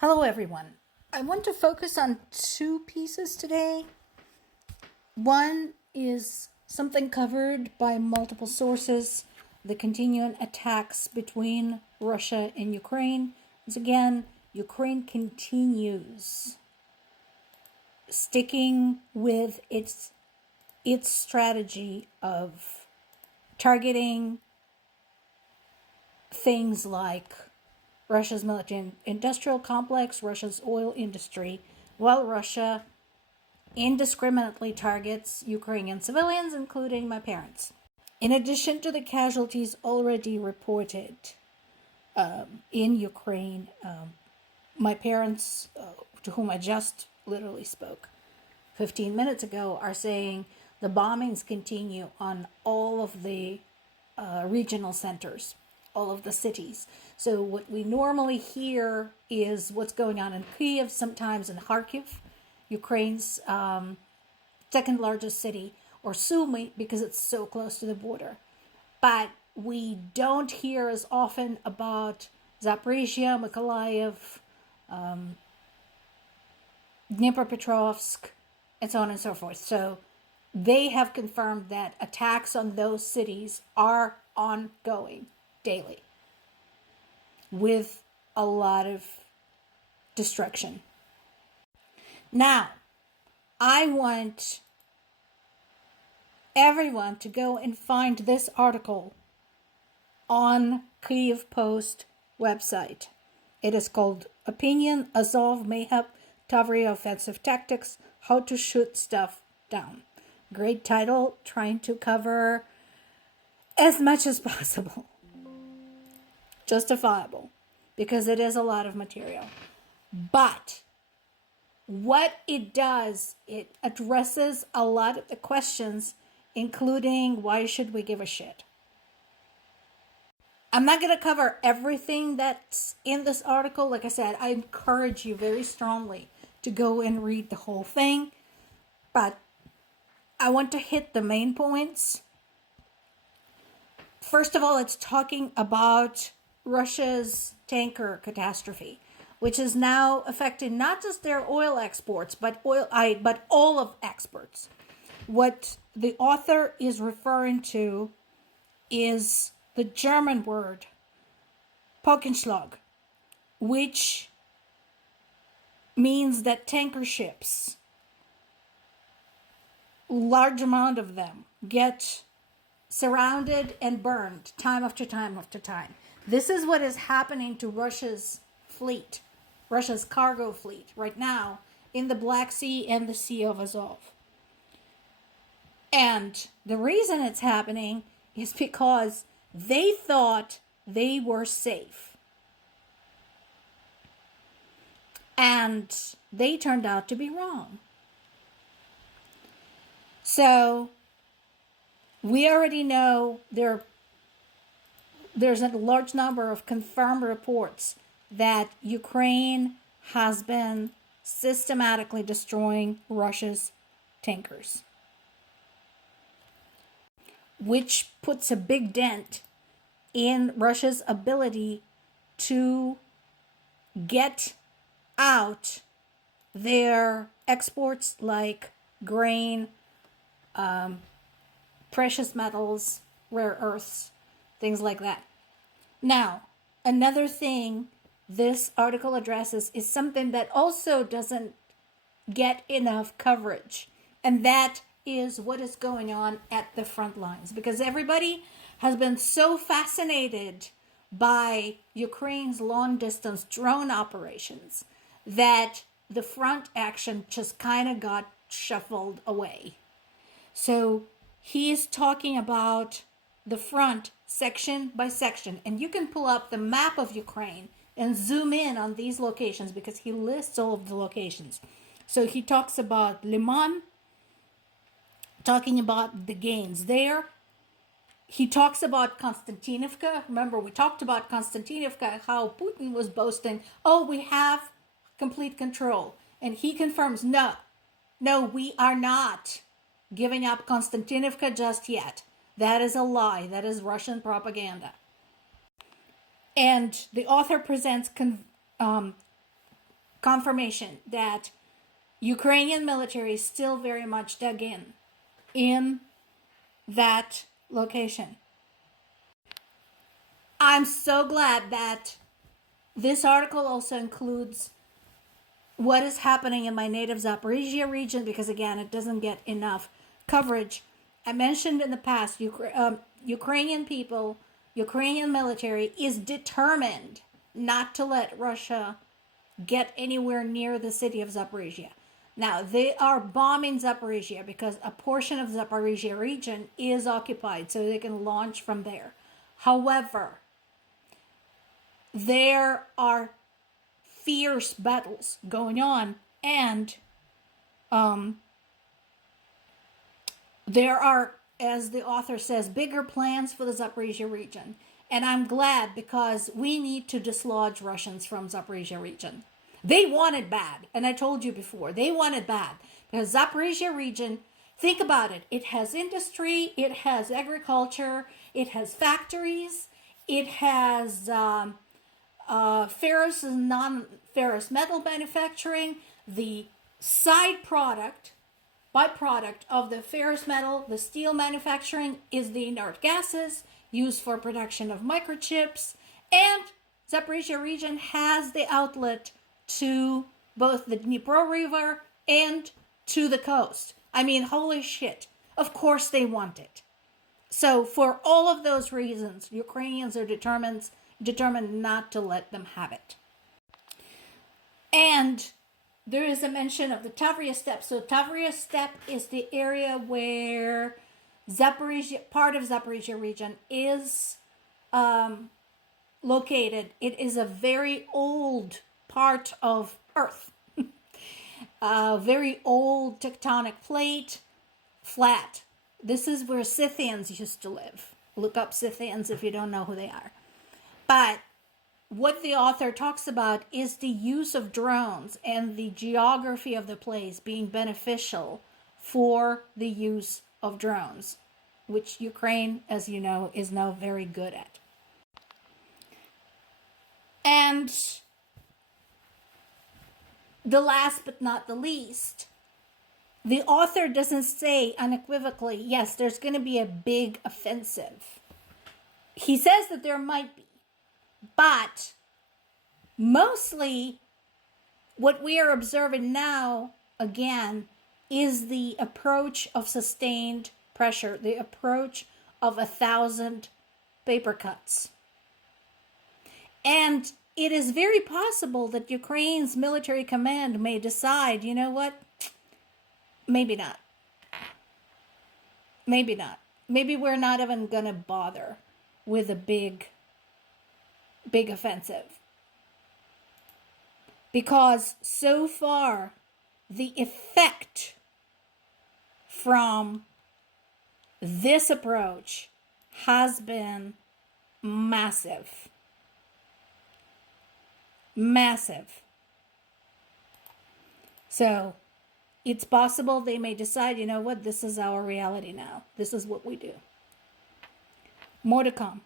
Hello, everyone. I want to focus on two pieces today. One is something covered by multiple sources, the continuing attacks between Russia and Ukraine. Once again, Ukraine continues sticking with its strategy of targeting things like Russia's military industrial complex, Russia's oil industry, while Russia indiscriminately targets Ukrainian civilians, including my parents. In addition to the casualties already reported in Ukraine, my parents, to whom I just literally spoke 15 minutes ago, are saying the bombings continue on all of the regional centers, all of the cities. So what we normally hear is what's going on in Kyiv, sometimes in Kharkiv, Ukraine's second largest city, or Sumy, because it's so close to the border. But we don't hear as often about Zaporizhia, Mykolaiv, Dnipropetrovsk, and so on and so forth. So they have confirmed that attacks on those cities are ongoing daily with a lot of destruction. Now, I want everyone to go and find this article on Kyiv Post website. It is called Opinion Azov Mayhap Tavria Offensive Tactics, How to Shoot Stuff Down. Great title, trying to cover as much as possible. Justifiable, because it is a lot of material. But what it does, it addresses a lot of the questions, including why should we give a shit? I'm not going to cover everything that's in this article. Like I said, I encourage you very strongly to go and read the whole thing. But I want to hit the main points. First of all, it's talking about Russia's tanker catastrophe, which is now affecting not just their oil exports, but all of exports. What the author is referring to is the German word Pockenschlag, which means that tanker ships, large amount of them, get surrounded and burned time after time after time. This is what is happening to Russia's fleet, Russia's cargo fleet right now in the Black Sea and the Sea of Azov. And the reason it's happening is because they thought they were safe. And they turned out to be wrong. So we already know there's a large number of confirmed reports that Ukraine has been systematically destroying Russia's tankers, which puts a big dent in Russia's ability to get out their exports like grain, precious metals, rare earths, things like that. Now, another thing this article addresses is something that also doesn't get enough coverage, and that is what is going on at the front lines, because everybody has been so fascinated by Ukraine's long-distance drone operations that the front action just kind of got shuffled away. So he's talking about the front section by section, and you can pull up the map of Ukraine and zoom in on these locations because he lists all of the locations. So he talks about Liman, talking about the gains there. He talks about Konstantinivka. Remember, we talked about Konstantinivka, how Putin was boasting, oh, we have complete control. And he confirms, no, we are not giving up Konstantinivka just yet. That is a lie. That is Russian propaganda. And the author presents confirmation that Ukrainian military is still very much dug in that location. I'm so glad that this article also includes what is happening in my native Zaporizhia region, because again, it doesn't get enough coverage. I mentioned in the past, Ukrainian people, Ukrainian military is determined not to let Russia get anywhere near the city of Zaporizhia. Now, they are bombing Zaporizhia because a portion of Zaporizhia region is occupied, so they can launch from there. However, there are fierce battles going on, and there are, as the author says, bigger plans for the Zaporizhia region. And I'm glad, because we need to dislodge Russians from Zaporizhia region. They want it bad. And I told you before, they want it bad. Because Zaporizhia region, think about it. It has industry, it has agriculture, it has factories, it has ferrous and non-ferrous metal manufacturing. The side product, byproduct of the ferrous metal, the steel manufacturing, is the inert gases used for production of microchips. And Zaporizhia region has the outlet to both the Dnipro River and to the coast. I mean, holy shit. Of course they want it. So for all of those reasons, Ukrainians are determined not to let them have it. And there is a mention of the Tavria Steppe. So Tavria Steppe is the area where part of Zaporizhia region is located. It is a very old part of Earth. A very old tectonic plate, flat. This is where Scythians used to live. Look up Scythians if you don't know who they are. But what the author talks about is the use of drones and the geography of the place being beneficial for the use of drones, which Ukraine, as you know, is now very good at. And the last but not the least, the author doesn't say unequivocally, yes, there's going to be a big offensive. He says that there might be, but mostly what we are observing now, again, is the approach of sustained pressure, the approach of 1,000 paper cuts. And it is very possible that Ukraine's military command may decide, you know what? Maybe not. Maybe not. Maybe we're not even going to bother with a big offensive. Because so far, the effect from this approach has been massive. Massive. So, it's possible they may decide, you know what, this is our reality now. This is what we do. More to come.